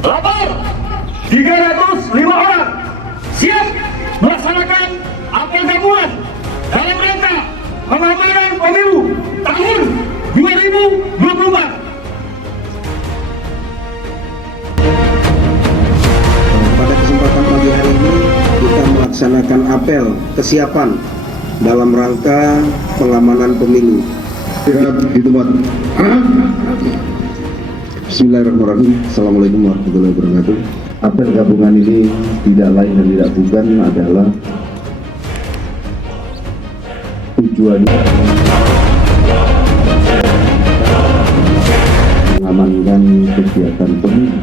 Lapor 305 orang siap melaksanakan apel gabungan dalam rangka pengamanan pemilu tahun 2024. Pada kesempatan pagi hari ini kita melaksanakan apel kesiapan dalam rangka pengamanan pemilu. Di tempat. Bismillahirrahmanirrahim. Assalamualaikum warahmatullahi wabarakatuh. Apel gabungan ini tidak lain dan tidak bukan adalah tujuannya mengamankan kegiatan pemilu